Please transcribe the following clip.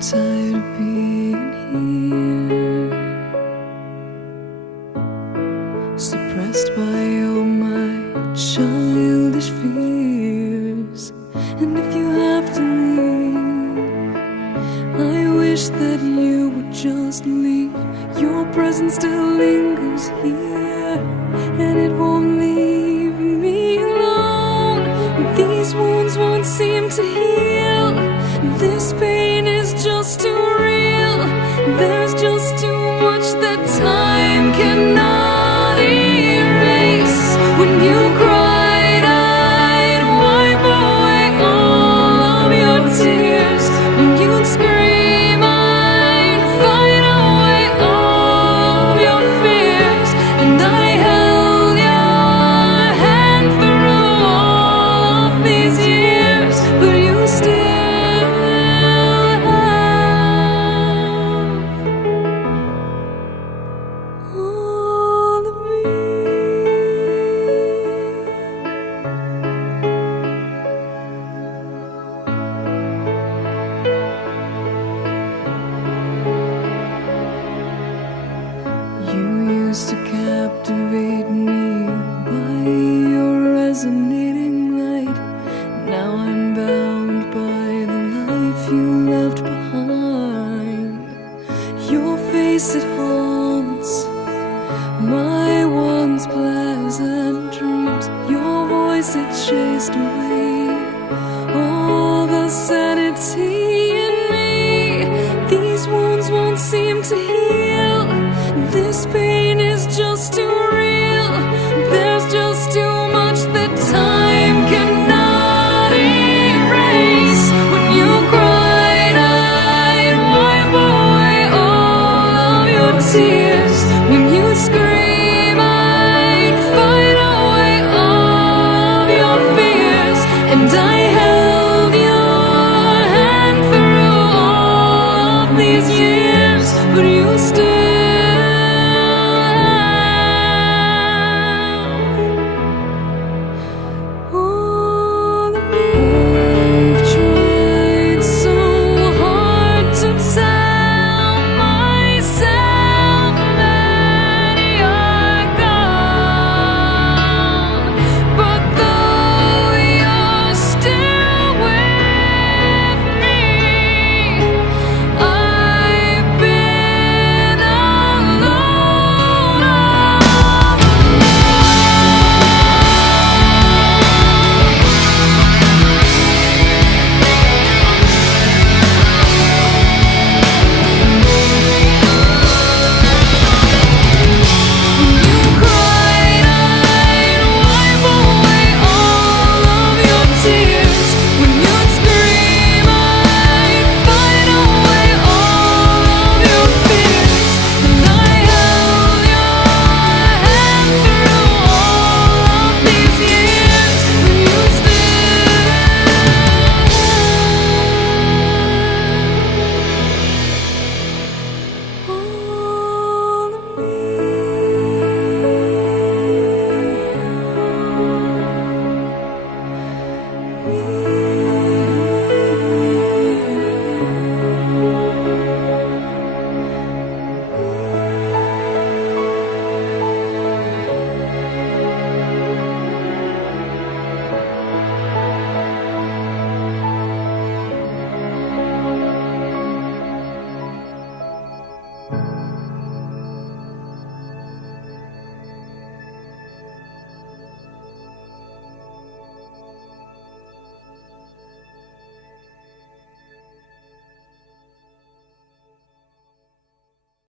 tired of being here, suppressed by all my childish fears. And if you have to leave, I wish that you would just leave. Your presence still lingers here, and it won't leave me alone. These wounds won't seem to heal. This pain is just too real. There's just too much that time cannot erase. When you cried, I'd wipe away all of your tears. When you'd scream, I'd fight away all of your fears. And I held your hand through all of these years, but you still all of me. You used to captivate me by your resonating light. Now I'm bound by the life you left behind. Your face, it haunts my once pleasant dreams. Your voice, it chased away all the sanity in me. These wounds won't seem to heal. This pain is just too real. There's just too much that time cannot erase. When you cried, I'd wipe away all of your tears. When you scream, I'd fight away all of your fears. And I held your hand through all of these years, but you still